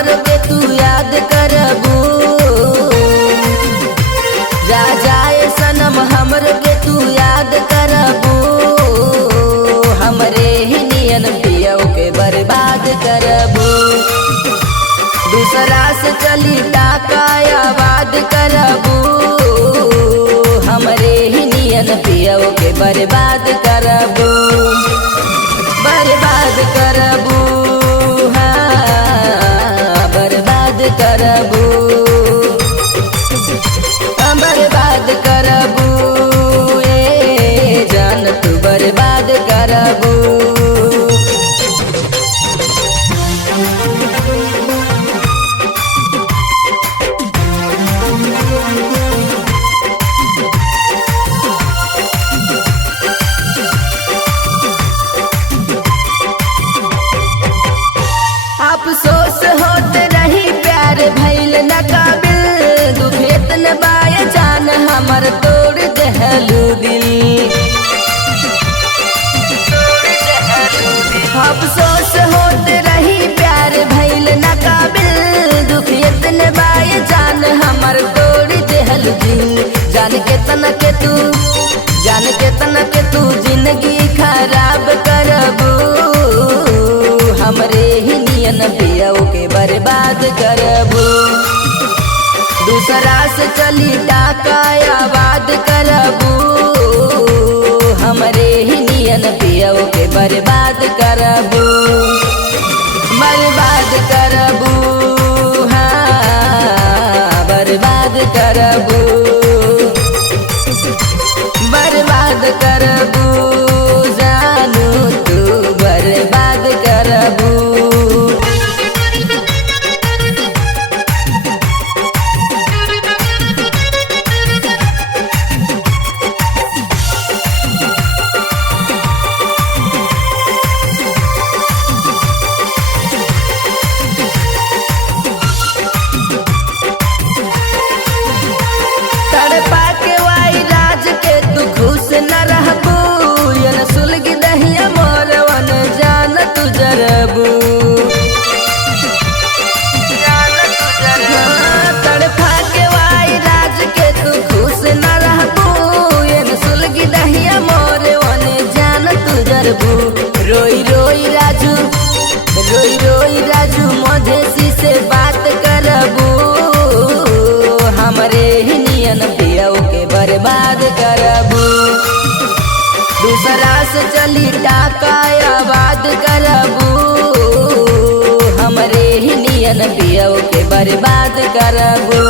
हमर के तू याद करबू। जा जाए सनम हमर के तू याद करबू। हमरे ही नियन पियो के बर्बाद करबू। दूसरा से चली टाका आबाद करबू। हमरे ही नियन पियो के बर्बाद करबू। बर्बाद करबू, हाँ बर्बाद करबू। बर्बाद करबू ए जान तू बर्बाद करबू। अफसोस होत रही प्यार भइल न काबिल। दुख इतन बाय जान हमर तोड़ देहलू दिल। अफसोस होत रही प्यार भइल न काबिल। दुख इतन बाय जान हमर तोड़ देहलू दिल। जान के तना के तू जिंदगी खराब करबू। हमरे ही नियन पियो के बर्बाद करबू। दूसरा से चली टाका आबाद करबू। हमरे ही नियन पियो के बर्बाद करबू। बर्बाद करबू, हाँ बर्बाद करबू। बर्बाद करबू जानू तू बर्बाद करबू। तड़पा के वाई राज के तू खुश न रहबू। यन सुलग दहिया मोरवन जान तू जरबू। तड़पा के वाई राज के तू खुश न रहबू। यन सुलग दहिया मोरवन जान तू जरबू। रोई राजू मधेसी से बात करबू। हमरे ही नियन पियो के बर्बाद करबू। दूसरा से चली टाका आबाद करबू। हमरे ही नियन पियो के बर्बाद करबू।